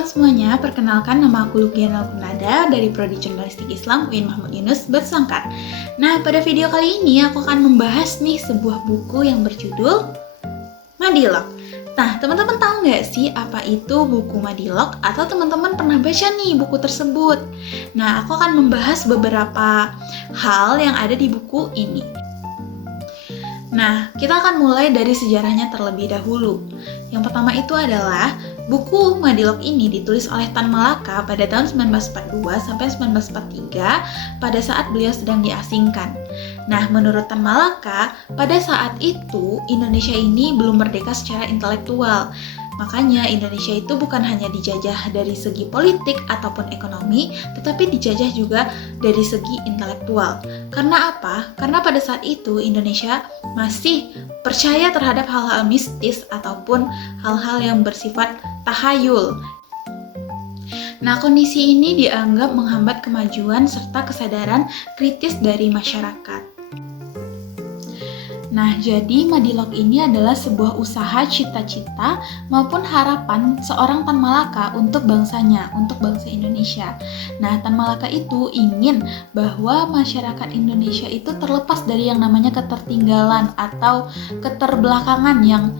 teman-teman semuanya, perkenalkan nama aku Lugiana Alkunada dari Prodi Jurnalistik Islam UIN Mahmud Yunus Bersangkar. Nah, pada video kali ini aku akan membahas nih sebuah buku yang berjudul Madilog. Nah, teman-teman tahu nggak sih apa itu buku Madilog? Atau teman-teman pernah baca nih buku tersebut? Nah, aku akan membahas beberapa hal yang ada di buku ini. Nah, kita akan mulai dari sejarahnya terlebih dahulu. Yang pertama itu adalah buku Madilog ini ditulis oleh Tan Malaka pada tahun 1942 sampai 1943 pada saat beliau sedang diasingkan. Nah, menurut Tan Malaka, pada saat itu Indonesia ini belum merdeka secara intelektual. Makanya Indonesia itu bukan hanya dijajah dari segi politik ataupun ekonomi, tetapi dijajah juga dari segi intelektual. Karena apa? Karena pada saat itu Indonesia masih percaya terhadap hal-hal mistis ataupun hal-hal yang bersifat tahayul. Nah, kondisi ini dianggap menghambat kemajuan serta kesadaran kritis dari masyarakat. Nah, jadi Madilog ini adalah sebuah usaha cita-cita maupun harapan seorang Tan Malaka untuk bangsanya, untuk bangsa Indonesia. Nah, Tan Malaka itu ingin bahwa masyarakat Indonesia itu terlepas dari yang namanya ketertinggalan atau keterbelakangan yang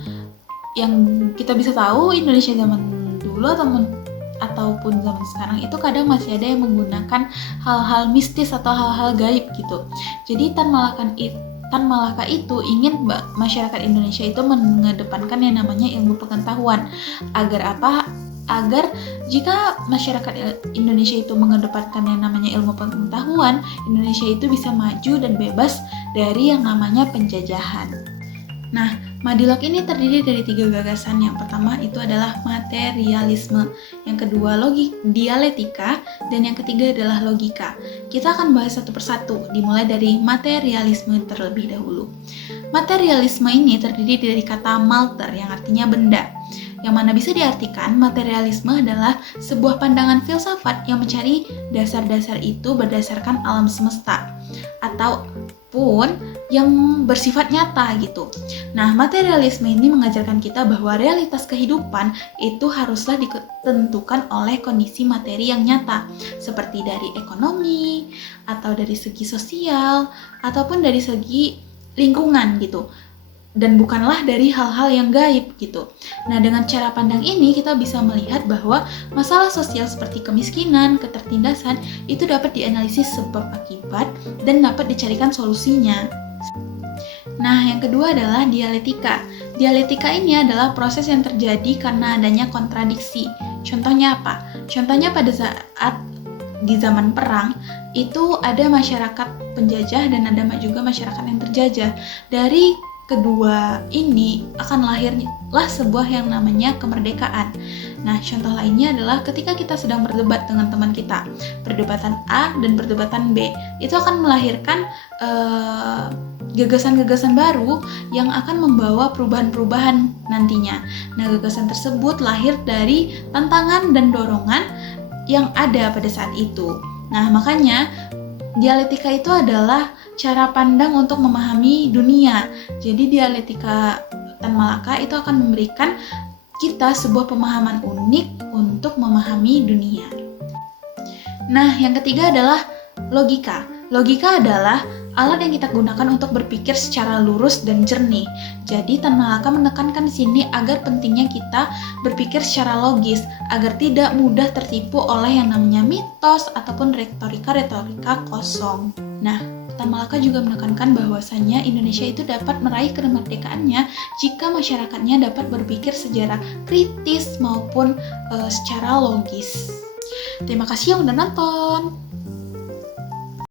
kita bisa tahu Indonesia zaman dulu ataupun zaman sekarang itu kadang masih ada yang menggunakan hal-hal mistis atau hal-hal gaib gitu. Jadi Tan Malaka itu ingin masyarakat Indonesia itu mengedepankan yang namanya ilmu pengetahuan. Agar apa? Agar jika masyarakat Indonesia itu mengedepankan yang namanya ilmu pengetahuan, Indonesia itu bisa maju dan bebas dari yang namanya penjajahan. Nah, Madilog ini terdiri dari 3 gagasan. Yang pertama itu adalah materialisme, yang kedua dialektika, dan yang ketiga adalah logika. Kita akan bahas satu persatu, dimulai dari materialisme terlebih dahulu. Materialisme ini terdiri dari kata malter yang artinya benda, yang mana bisa diartikan materialisme adalah sebuah pandangan filsafat yang mencari dasar-dasar itu berdasarkan alam semesta ataupun yang bersifat nyata gitu. Nah, materialisme ini mengajarkan kita bahwa realitas kehidupan itu haruslah ditentukan oleh kondisi materi yang nyata, seperti dari ekonomi, atau dari segi sosial, ataupun dari segi lingkungan gitu. Dan bukanlah dari hal-hal yang gaib gitu. Nah, dengan cara pandang ini kita bisa melihat bahwa masalah sosial seperti kemiskinan, ketertindasan itu dapat dianalisis sebab akibat dan dapat dicarikan solusinya. Nah, yang kedua adalah dialektika. Dialektika ini adalah proses yang terjadi karena adanya kontradiksi. Contohnya apa? Contohnya pada saat di zaman perang itu ada masyarakat penjajah dan ada juga masyarakat yang terjajah. Dari kedua ini akan lahirlah sebuah yang namanya kemerdekaan. Nah, contoh lainnya adalah ketika kita sedang berdebat dengan teman kita, perdebatan A dan perdebatan B, itu akan melahirkan gagasan-gagasan baru yang akan membawa perubahan-perubahan nantinya. Nah, gagasan tersebut lahir dari tantangan dan dorongan yang ada pada saat itu. Nah, makanya dialektika itu adalah cara pandang untuk memahami dunia. Jadi dialektika Tan Malaka itu akan memberikan kita sebuah pemahaman unik untuk memahami dunia. Nah, yang ketiga adalah logika. Logika adalah alat yang kita gunakan untuk berpikir secara lurus dan jernih. Jadi Tan Malaka menekankan di sini agar pentingnya kita berpikir secara logis, agar tidak mudah tertipu oleh yang namanya mitos ataupun retorika-retorika kosong. Nah, Tan Malaka juga menekankan bahwasannya Indonesia itu dapat meraih kemerdekaannya jika masyarakatnya dapat berpikir secara kritis maupun secara logis. Terima kasih yang udah nonton.